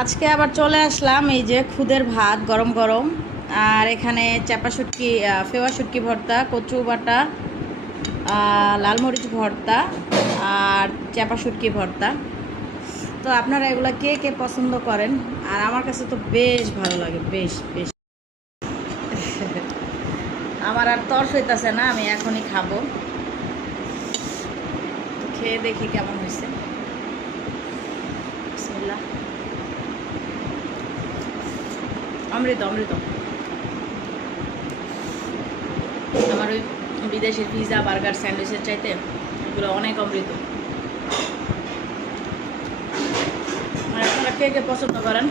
আজকে আবার চলে আসলাম এই যে খুদের ভাত গরম গরম। আর এখানে চাপা শুটকি, ফেওয়া শুটকি ভর্তা, কচু বাটা, লাল মরিচ ভর্তা আর চাপা শুটকি ভর্তা। তো আপনারা এগুলা কে কে পছন্দ করেন? আর আমার কাছে তো বেশ ভালো লাগে, বেশ বেশ। আমার আর তর হইতাছে না, আমি এখনই খাবো। তো খেয়ে দেখি কেমন হয়েছে। বিসমিল্লাহ। অমৃত অমৃত। আমার ওই বিদেশের পিৎজা বার্গার স্যান্ডউইচের চাইতে এগুলো অনেক অমৃত। আপনারা কে কে পছন্দ করেন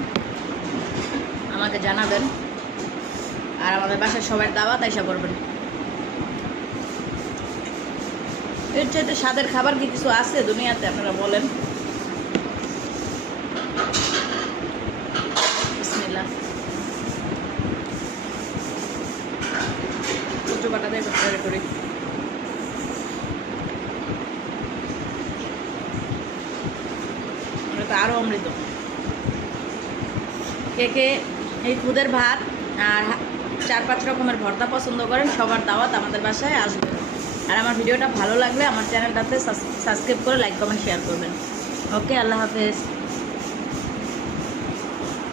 আমাকে জানাবেন। আর আমাদের বাসায় সবার দাওয়াত আইসা করবেন। এর চাইতে স্বাদের খাবার কি কিছু আছে দুনিয়াতে? আপনারা বলেন। বিসমিল্লাহ। কচু বাটা দিয়ে ভর্তা করি। এটা তো আরও অমৃত। কে কে এই খুদের ভাত আর 4-5 রকমের ভর্তা পছন্দ করেন, সবার দাওয়াত আমাদের বাসায় আসবে। আর আমার ভিডিওটা ভালো লাগলে আমার চ্যানেলটাতে সাবস্ক্রাইব করে লাইক কমেন্ট শেয়ার করবেন। ওকে, আল্লাহ হাফেজ।